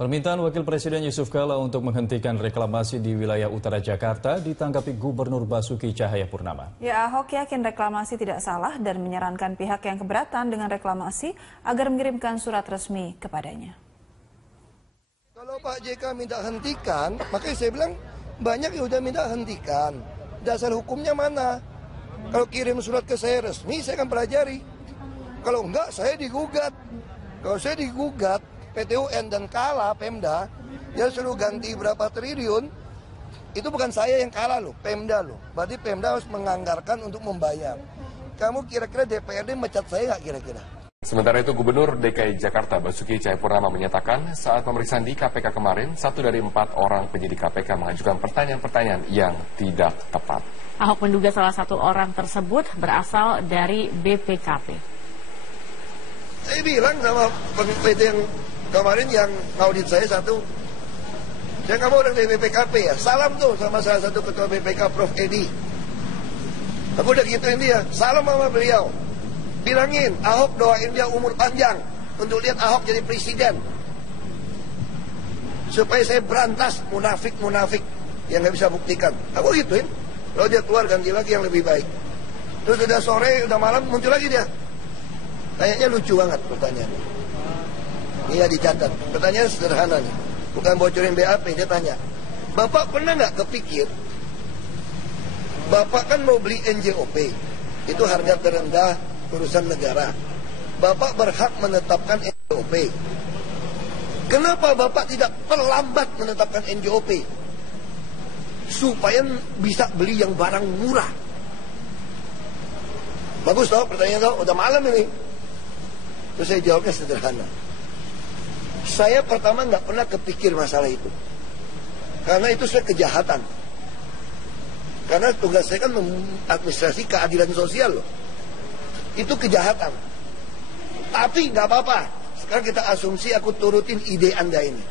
Permintaan Wakil Presiden Yusuf Kala untuk menghentikan reklamasi di wilayah utara Jakarta ditanggapi Gubernur Basuki Cahayapurnama. Ya, Ahok yakin reklamasi tidak salah dan menyarankan pihak yang keberatan dengan reklamasi agar mengirimkan surat resmi kepadanya. Kalau Pak JK minta hentikan, makanya saya bilang banyak yang udah minta hentikan. Dasar hukumnya mana? Kalau kirim surat ke saya resmi, saya akan pelajari. Kalau enggak, saya digugat. Kalau saya digugat, PT UN dan Kala, Pemda, dia suruh ganti berapa triliun, itu bukan saya yang kalah loh, Pemda loh. Berarti Pemda harus menganggarkan untuk membayar. Kamu kira-kira DPRD mecat saya nggak kira-kira? Sementara itu Gubernur DKI Jakarta Basuki Cahayapurnama menyatakan saat pemeriksaan di KPK kemarin, 1 dari 4 orang penyidik KPK mengajukan pertanyaan-pertanyaan yang tidak tepat. Ahok menduga salah satu orang tersebut berasal dari BPKP. Saya bilang sama PT yang kemarin yang ngaudit saya satu, saya nggak mau orang dari BPKP ya, salam tuh sama salah satu ketua BPK Prof. Edi. Aku udah gituin dia, salam sama beliau. Bilangin, Ahok doain dia umur panjang untuk lihat Ahok jadi presiden. Supaya saya berantas munafik-munafik yang nggak bisa buktikan. Aku gituin, kalau dia keluar ganti lagi yang lebih baik. Terus udah sore, udah malam muncul lagi dia. Kayaknya lucu banget pertanyaannya. Iya dicatat. Pertanyaan sederhana nih. Bukan bocorin BAP, dia tanya. Bapak pernah nggak kepikir, Bapak kan mau beli NJOP. Itu harga terendah urusan negara. Bapak berhak menetapkan NJOP. Kenapa Bapak tidak terlambat menetapkan NJOP? Supaya bisa beli yang barang murah. Bagus toh pertanyaan toh, udah malam ini. Terus saya jawabnya sederhana. Saya pertama nggak pernah kepikir masalah itu. Karena itu saya kejahatan. Karena tugas saya kan administrasi keadilan sosial loh. Itu kejahatan. Tapi nggak apa-apa. Sekarang kita asumsi aku turutin ide Anda ini.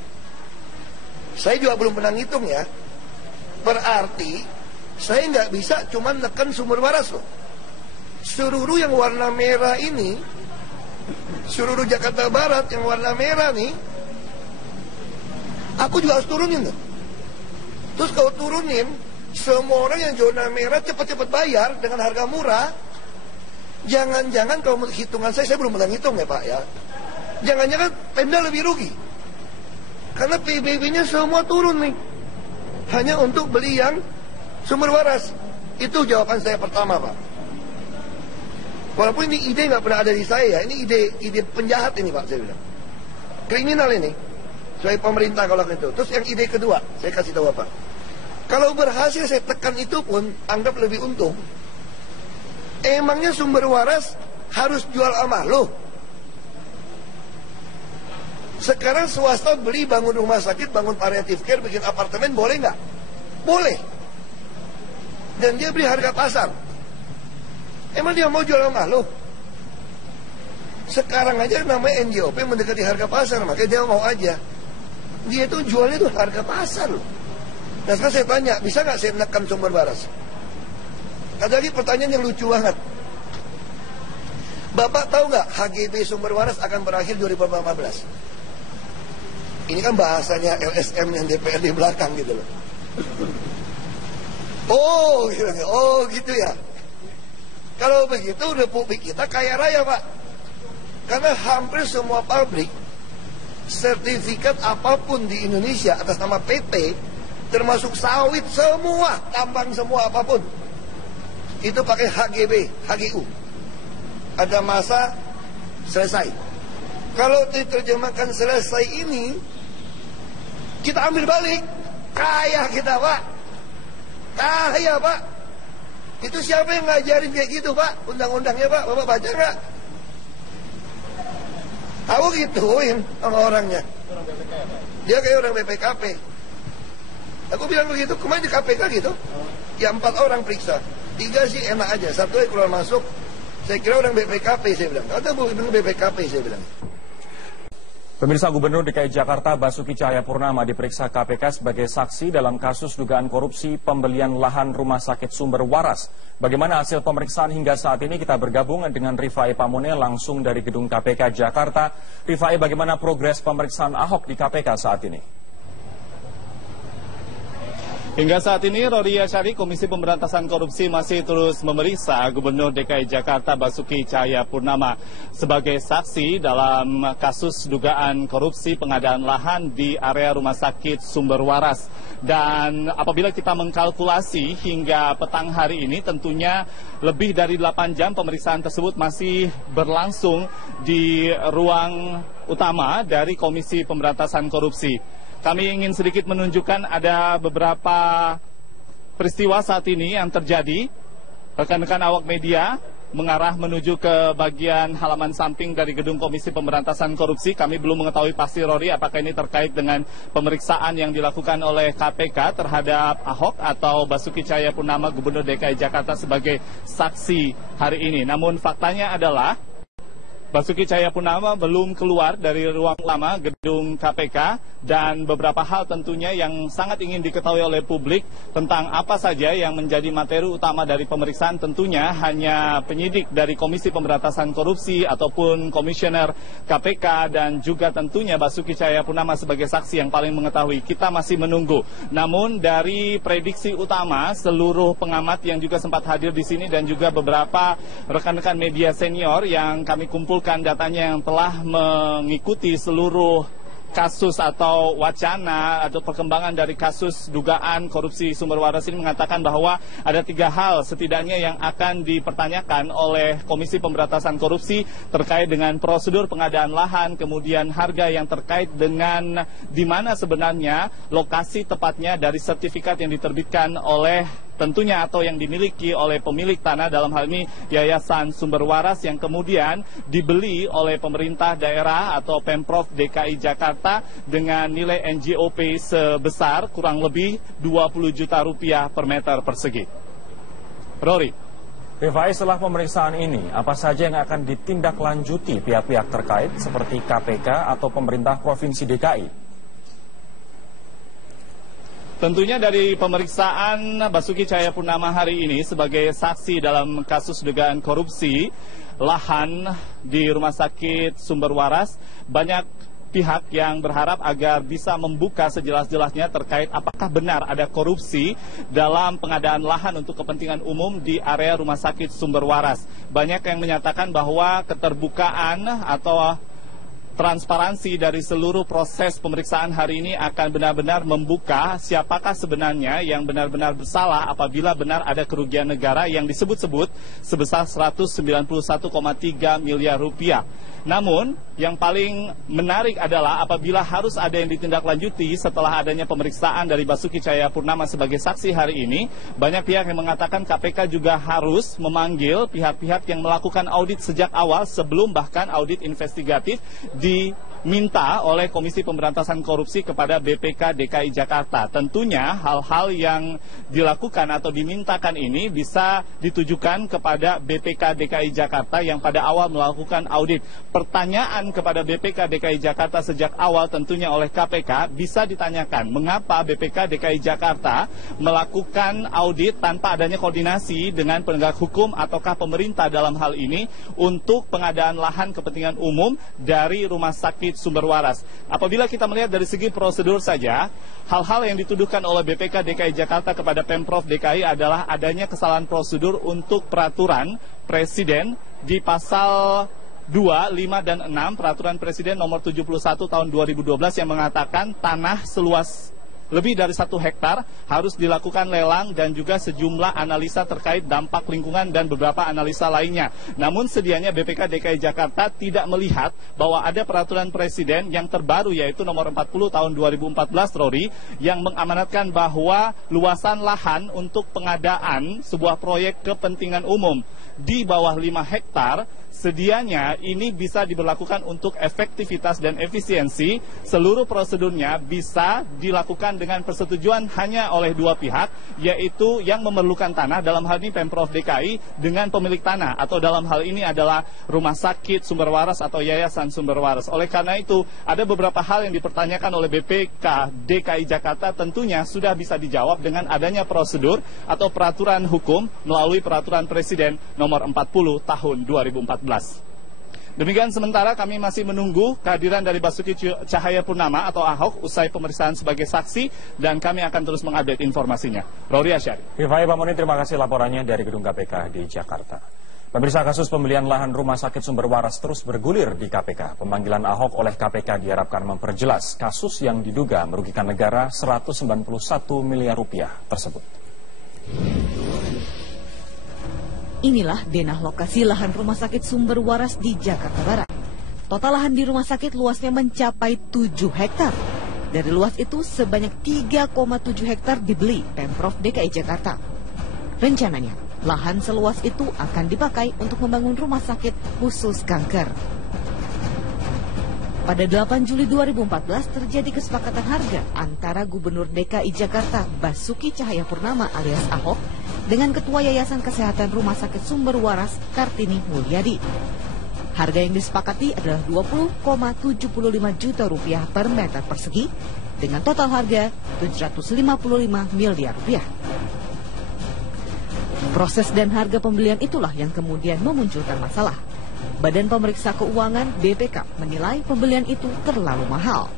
Saya juga belum pernah ngitung ya. Berarti saya nggak bisa cuma neken sumber waras loh. Seluruh yang warna merah ini, seluruh Jakarta Barat yang warna merah nih, aku juga harus turunin tuh. Terus kalau turunin, semua orang yang zona merah cepat-cepat bayar dengan harga murah. Jangan-jangan kalau hitungan saya belum pernah ngitung ya Pak ya. Jangan-jangan Pemda lebih rugi. Karena PBB-nya semua turun nih. Hanya untuk beli yang sumber waras. Itu jawaban saya pertama Pak. Walaupun ini ide nggak pernah ada di saya, ini ide penjahat ini Pak, saya bilang. Kriminal ini. Sebagai pemerintah kalau itu. Terus yang ide kedua, saya kasih tahu apa. Kalau berhasil saya tekan itu pun, anggap lebih untung. Emangnya sumber waras harus jual sama lo? Sekarang swasta beli bangun rumah sakit, bangun palliative care, bikin apartemen, boleh nggak? Boleh. Dan dia beli harga pasar. Emang dia mau jual sama lo? Sekarang aja namanya NJOP mendekati harga pasar, makanya dia mau aja. Dia itu jualnya tuh harga pasar loh. Nah sekarang saya tanya, bisa nggak saya menekan sumber waras? Ada lagi pertanyaan yang lucu banget. Bapak tahu nggak HGB sumber waras akan berakhir 2014? Ini kan bahasanya LSM yang DPR di belakang gitu loh. Oh gitu ya. Kalau begitu Republik kita kaya raya Pak. Karena hampir semua pabrik, sertifikat apapun di Indonesia atas nama PT, termasuk sawit semua, tambang semua apapun, itu pakai HGB, HGU. Ada masa selesai. Kalau diterjemahkan selesai ini, kita ambil balik. Kaya kita Pak. Kaya Pak. Itu siapa yang ngajarin kayak gitu Pak? Undang-undangnya Pak, Bapak baca nggak? Aku gituin sama orangnya. Dia kayak orang BPKP. Aku bilang begitu, kemarin di KPK gitu. Ya 4 orang periksa. 3 sih enak aja, 1 keluar masuk. Saya kira orang BPKP saya bilang. Atau bilang BPKP saya bilang. Pemirsa, Gubernur DKI Jakarta Basuki Cahayapurnama diperiksa KPK sebagai saksi dalam kasus dugaan korupsi pembelian lahan Rumah Sakit Sumber Waras. Bagaimana hasil pemeriksaan hingga saat ini? Kita bergabung dengan Rifai Pamone langsung dari Gedung KPK Jakarta. Rifai, bagaimana progres pemeriksaan Ahok di KPK saat ini? Hingga saat ini, Rory Asyari, Komisi Pemberantasan Korupsi masih terus memeriksa Gubernur DKI Jakarta Basuki Cahayapurnama sebagai saksi dalam kasus dugaan korupsi pengadaan lahan di area Rumah Sakit Sumber Waras. Dan apabila kita mengkalkulasi hingga petang hari ini, tentunya lebih dari 8 jam pemeriksaan tersebut masih berlangsung di ruang utama dari Komisi Pemberantasan Korupsi. Kami ingin sedikit menunjukkan ada beberapa peristiwa saat ini yang terjadi. Rekan-rekan awak media mengarah menuju ke bagian halaman samping dari gedung Komisi Pemberantasan Korupsi. Kami belum mengetahui pasti, Rory, apakah ini terkait dengan pemeriksaan yang dilakukan oleh KPK terhadap Ahok atau Basuki Cahayapurnama Gubernur DKI Jakarta sebagai saksi hari ini. Namun faktanya adalah Basuki Cahayapurnama belum keluar dari ruang utama gedung KPK dan beberapa hal tentunya yang sangat ingin diketahui oleh publik tentang apa saja yang menjadi materi utama dari pemeriksaan tentunya hanya penyidik dari Komisi Pemberantasan Korupsi ataupun Komisioner KPK dan juga tentunya Basuki Cahayapurnama sebagai saksi yang paling mengetahui. Kita masih menunggu. Namun dari prediksi utama seluruh pengamat yang juga sempat hadir di sini dan juga beberapa rekan-rekan media senior yang kami kumpul datanya yang telah mengikuti seluruh kasus atau wacana atau perkembangan dari kasus dugaan korupsi sumber waras ini mengatakan bahwa ada 3 hal setidaknya yang akan dipertanyakan oleh Komisi Pemberantasan Korupsi terkait dengan prosedur pengadaan lahan, kemudian harga yang terkait dengan di mana sebenarnya lokasi tepatnya dari sertifikat yang diterbitkan oleh tentunya atau yang dimiliki oleh pemilik tanah, dalam hal ini Yayasan Sumber Waras yang kemudian dibeli oleh pemerintah daerah atau Pemprov DKI Jakarta dengan nilai NJOP sebesar kurang lebih 20 juta rupiah per meter persegi. Rory. Rifai, setelah pemeriksaan ini, apa saja yang akan ditindaklanjuti pihak-pihak terkait seperti KPK atau pemerintah Provinsi DKI? Tentunya dari pemeriksaan Basuki Cahayapurnama hari ini sebagai saksi dalam kasus dugaan korupsi lahan di Rumah Sakit Sumber Waras, banyak pihak yang berharap agar bisa membuka sejelas-jelasnya terkait apakah benar ada korupsi dalam pengadaan lahan untuk kepentingan umum di area Rumah Sakit Sumber Waras. Banyak yang menyatakan bahwa keterbukaan atau transparansi dari seluruh proses pemeriksaan hari ini akan benar-benar membuka siapakah sebenarnya yang benar-benar bersalah apabila benar ada kerugian negara yang disebut-sebut sebesar 191,3 miliar rupiah. Namun, yang paling menarik adalah apabila harus ada yang ditindaklanjuti setelah adanya pemeriksaan dari Basuki Cahayapurnama sebagai saksi hari ini, banyak pihak yang mengatakan KPK juga harus memanggil pihak-pihak yang melakukan audit sejak awal sebelum bahkan audit investigatif diminta oleh Komisi Pemberantasan Korupsi kepada BPK DKI Jakarta. Tentunya hal-hal yang dilakukan atau dimintakan ini bisa ditujukan kepada BPK DKI Jakarta yang pada awal melakukan audit. Pertanyaan kepada BPK DKI Jakarta sejak awal tentunya oleh KPK bisa ditanyakan mengapa BPK DKI Jakarta melakukan audit tanpa adanya koordinasi dengan penegak hukum ataukah pemerintah dalam hal ini untuk pengadaan lahan kepentingan umum dari Rumah Sakit Sumber Waras. Apabila kita melihat dari segi prosedur saja, hal-hal yang dituduhkan oleh BPK DKI Jakarta kepada Pemprov DKI adalah adanya kesalahan prosedur untuk peraturan Presiden di pasal 2, 5, dan 6 Peraturan Presiden nomor 71 tahun 2012 yang mengatakan tanah seluas lebih dari 1 hektar harus dilakukan lelang dan juga sejumlah analisa terkait dampak lingkungan dan beberapa analisa lainnya. Namun sedianya BPK DKI Jakarta tidak melihat bahwa ada peraturan presiden yang terbaru yaitu nomor 40 tahun 2014 Rory yang mengamanatkan bahwa luasan lahan untuk pengadaan sebuah proyek kepentingan umum di bawah 5 hektar sedianya ini bisa diberlakukan untuk efektivitas dan efisiensi seluruh prosedurnya bisa dilakukan dengan persetujuan hanya oleh dua pihak, yaitu yang memerlukan tanah, dalam hal ini Pemprov DKI dengan pemilik tanah, atau dalam hal ini adalah Rumah Sakit Sumber Waras atau Yayasan Sumber Waras. Oleh karena itu, ada beberapa hal yang dipertanyakan oleh BPK DKI Jakarta, tentunya sudah bisa dijawab dengan adanya prosedur atau peraturan hukum melalui Peraturan Presiden nomor 40 tahun 2014. Demikian sementara kami masih menunggu kehadiran dari Basuki Cahayapurnama atau Ahok usai pemeriksaan sebagai saksi, dan kami akan terus mengupdate informasinya. Rory Asyari. Rifai Pamuni, terima kasih laporannya dari Gedung KPK di Jakarta. Pemirsa, kasus pembelian lahan Rumah Sakit Sumber Waras terus bergulir di KPK. Pemanggilan Ahok oleh KPK diharapkan memperjelas kasus yang diduga merugikan negara 191 miliar rupiah tersebut. Inilah denah lokasi lahan Rumah Sakit Sumber Waras di Jakarta Barat. Total lahan di rumah sakit luasnya mencapai 7 hektar. Dari luas itu sebanyak 3,7 hektar dibeli Pemprov DKI Jakarta. Rencananya, lahan seluas itu akan dipakai untuk membangun rumah sakit khusus kanker. Pada 8 Juli 2014 terjadi kesepakatan harga antara Gubernur DKI Jakarta Basuki Cahayapurnama alias Ahok dengan Ketua Yayasan Kesehatan Rumah Sakit Sumber Waras Kartini Mulyadi. Harga yang disepakati adalah 20,75 juta rupiah per meter persegi dengan total harga 755 miliar rupiah. Proses dan harga pembelian itulah yang kemudian memunculkan masalah. Badan Pemeriksa Keuangan BPK menilai pembelian itu terlalu mahal.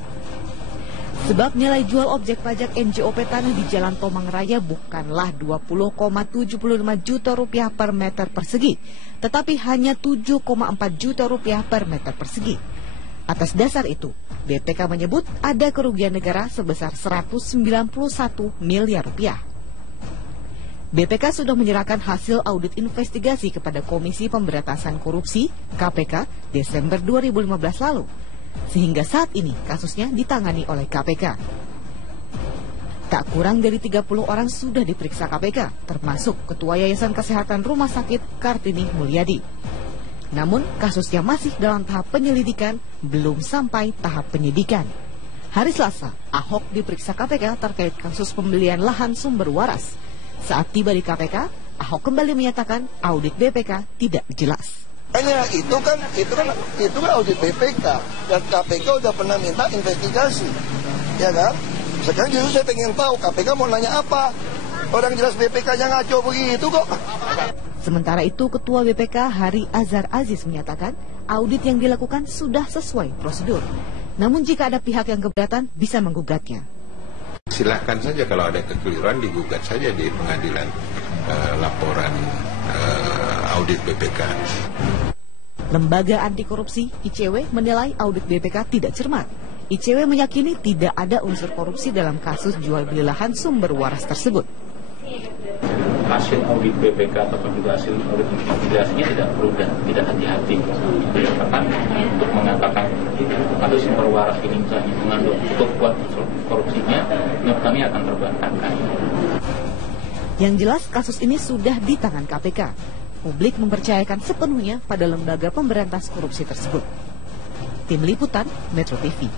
Sebab nilai jual objek pajak NJOP tanah di Jalan Tomang Raya bukanlah 20,75 juta rupiah per meter persegi, tetapi hanya 7,4 juta rupiah per meter persegi. Atas dasar itu, BPK menyebut ada kerugian negara sebesar 191 miliar rupiah. BPK sudah menyerahkan hasil audit investigasi kepada Komisi Pemberantasan Korupsi (KPK) Desember 2015 lalu. Sehingga saat ini kasusnya ditangani oleh KPK. Tak kurang dari 30 orang sudah diperiksa KPK, termasuk Ketua Yayasan Kesehatan Rumah Sakit Kartini Mulyadi. Namun kasusnya masih dalam tahap penyelidikan, belum sampai tahap penyidikan. Hari Selasa, Ahok diperiksa KPK terkait kasus pembelian lahan Sumber Waras. Saat tiba di KPK, Ahok kembali menyatakan audit BPK tidak jelas. Hanya itu kan audit BPK dan KPK udah pernah minta investigasi, ya kan? Sekarang justru saya pengen tahu KPK mau nanya apa? Orang jelas BPK-nya ngaco begitu kok. Sementara itu, Ketua BPK Hari Azhar Aziz menyatakan audit yang dilakukan sudah sesuai prosedur. Namun jika ada pihak yang keberatan, bisa menggugatnya. Silahkan saja kalau ada kekeliruan digugat saja di pengadilan laporan audit BPK. Lembaga Anti Korupsi ICW menilai audit BPK tidak cermat. ICW meyakini tidak ada unsur korupsi dalam kasus jual beli lahan Sumber Waras tersebut. Hasil audit BPK ataupun juga hasil audit investigasinya tidak prudent, tidak hati-hati. Untuk mengatakan kasus Sumber Waras ini misalnya mengandung cukup kuat unsur korupsinya, menurut kami akan terbantahkan. Yang jelas kasus ini sudah di tangan KPK. Publik mempercayakan sepenuhnya pada lembaga pemberantas korupsi tersebut. Tim Liputan Metro TV.